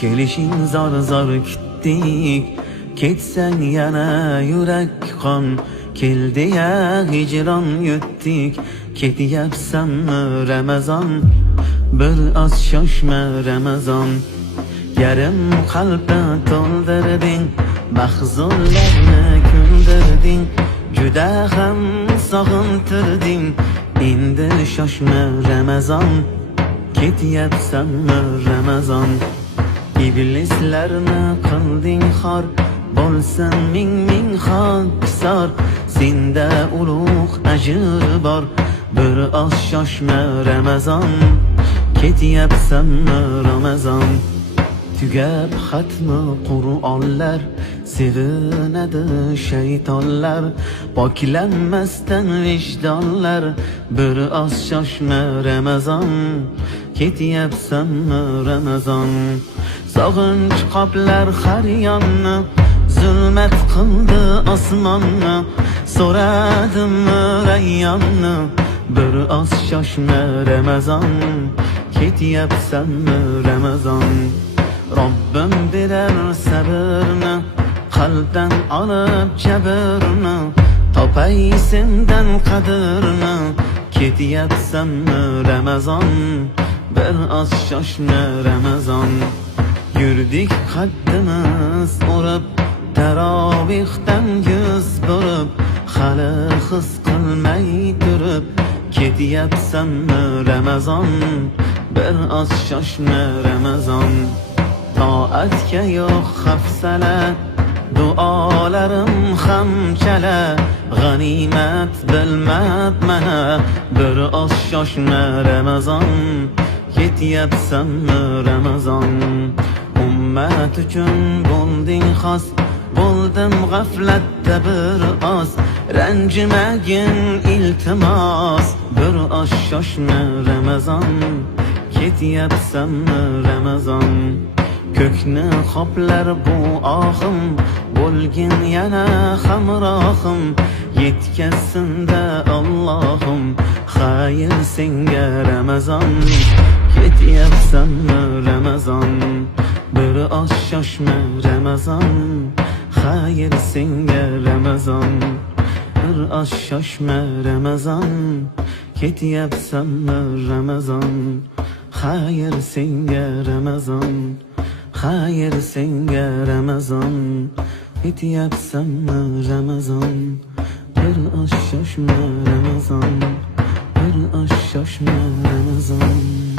kelishing zor zor kutdik, ketsang yana yurak qon. Keldi ya hicron yutdik, ketyapsanmi Ramazon? Bir oz shoshma Ramazon. Yarim qalbni to'ldirding, mahzunlarni kuldirding, juda ham sog'intirding. Endi shoshma Ramazon, ketyapsanmi Ramazon? Iblislarni qilding xor, bo'lsin ming ming xokisor. Senda ulug' ajr bor, bir oz shoshma Ramazon, ketyapsanmi Ramazon? Tugab xatmi Qur'onlar, sevinadi shaytonlar, poklanmasdan vijdonlar. Bir oz shoshma Ramazon, ketyapsanmi Ramazon? Sog'inch qoplar har yonni, zulmat qildi osmonni. So'radim rayyonni, bir oz shoshma Ramazon, ketyapsanmi Ramazon? Robbim berar sabrni, qalbdan olib jabrni, topay sendan qadrni. Ketyapsanmi Ramazon, bir oz shoshma Ramazon? Yurdik qaddimiz urib, tarovihdan yuz burib, hali his qilmay turib. Ketyapsanmi Ramazon, bir oz shoshma Ramazon? Toatga yo'q hafsala, duolarim ham chala. G'animat bilmab mana, bir oz shoshma Ramazon, ketyapsanmi Ramazon? Ummat uchun bo'lding xos, bo'ldim g'aflatda bir oz. Ranjimagin iltimos, bir oz shoshma Ramazon, ketyapsanmi Ramazon? Ko'kni qoplar bu ohim, bo'lgin yana hamrohim. Yetkazsin-da Allohim, xayr senga Ramazon, ketyapsanmi Ramazon? Bir oz shoshma Ramazon, xayr senga Ramazon. Bir oz shoshma Ramazon, ketyapsanmi Ramazon? Xayr senga Ramazon, xayr senga Ramazon, ketyapsanmi Ramazon? Bir oz shoshma Ramazon, bir oz shoshma Ramazon.